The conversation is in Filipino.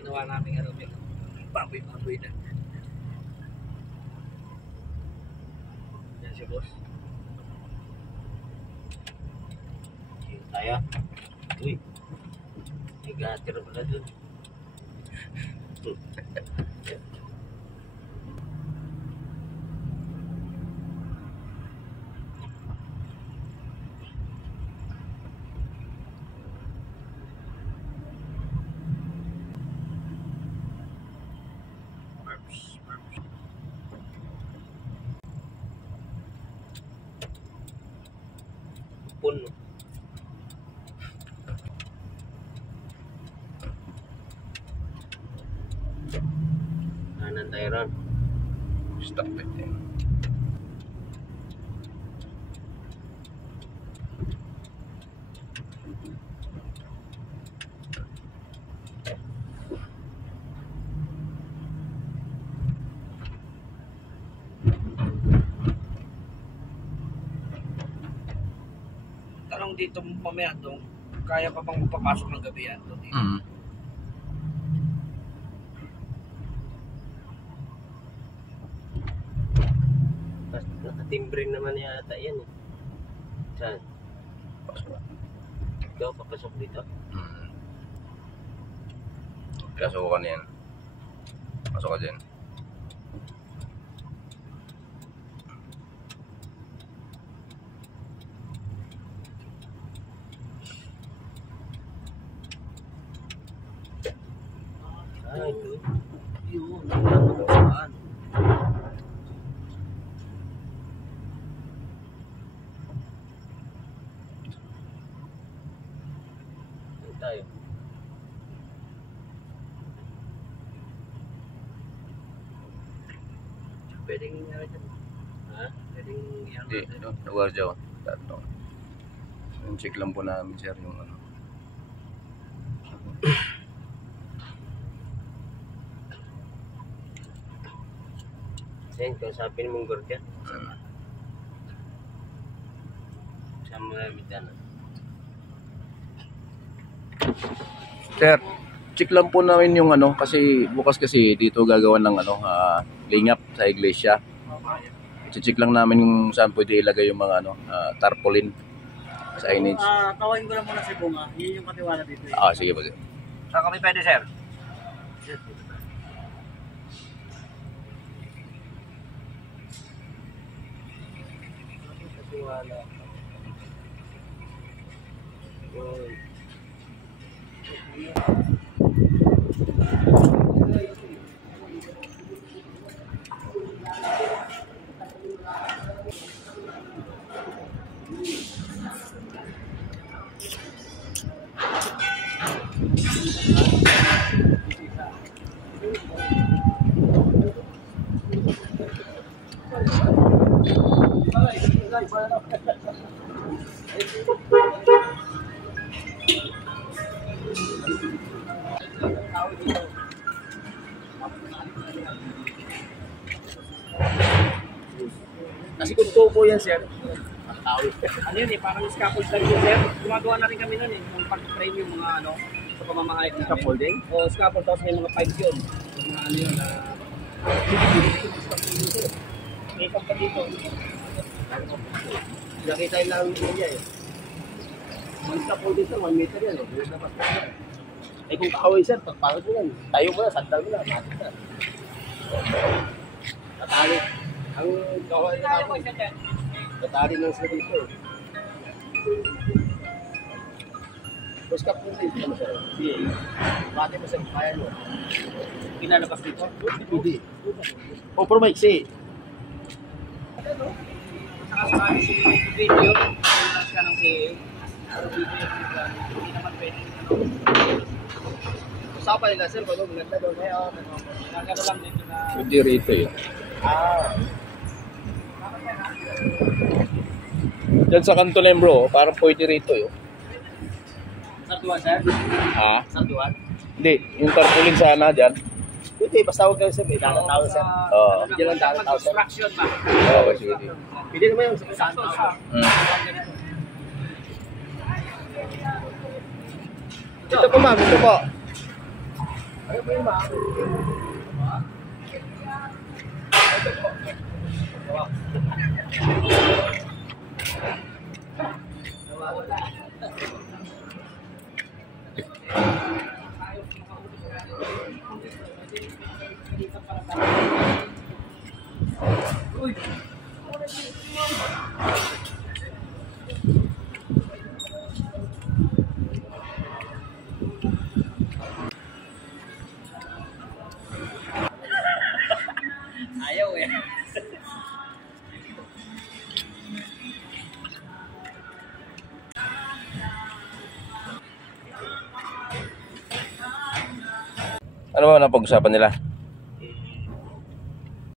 ginawa namin ano, may baboy-baboy na. Yan si boss. Yun tayo. Uy. May gatir pala dun. Puno. Kanan tayo ron. Stop it. Tanong dito mamaya dong, kaya pa bang magpapasok ng gabi yan doon? Nakatimbre naman yata yan eh. Saan? Ikaw papasok dito? Pasok ka na yan. Pasok ka dyan. Ay, ito. Yun, ano saan? Saan tayo? Pwedeng ha? Pwedeng Hindi, nagwardya ko. Tato. Yung check lang po namin, sir, yung ano. Sen, kausapin mong gordya. Saan mo namin dyan? Sir, check lang po namin yung ano, kasi bukas kasi dito gagawan ng ano, lingap sa iglesia. I-check lang namin kung saan pwede ilagay yung mga ano, tarpaulin, signage. Tawain ko lang muna si Bunga. Yun yung katiwala dito. Sige po. Saan kami pwede, sir? Katiwala. Kasi kung tubo yan, sir. Ano yun eh, parang scaffolding yun, sir. Gumagawa na rin kami nun eh, yung pag-frame yung mga ano, sa pamamahayag namin. Scaffolding? O, scaffold, tapos may mga pipes yun. Yung mga ano yun, may kampa dito. Nakita yung lang yun niya eh. Yung scaffolding dito, 1 meter yan eh. Eh kung kakawin, sir, pagpangit mo yan. Tayo mo na, sandal mo na, matik na. Natali. Ang gawain na natin. Natali lang sila dito eh. Push cap mo rin, ano sir? Hindi. Bakit mo sir, kaya mo? Pinalabas dito? Hindi. O, pero maiksi. Saka sa si video, pinalabas ka ng si hindi naman pwede. Usapan nila sir, bago maganda doon. Nagano lang dito na... Pwede rito eh. Diyan sa kanto na yun, bro, parang pwede rito eh. Sarduan, sir? Ha? Sarduan? Hindi, yung tarpaulin sana dyan. Pwede, basta huwag kayo sir. May dalang tao sir. Oo. Hindi lang dalang tao sir. Construction ba? Oo, sige. Pwede naman yung saan tao. Ito po ma'am, ito po. Ayaw eh. Ano ba napag-usapan nila?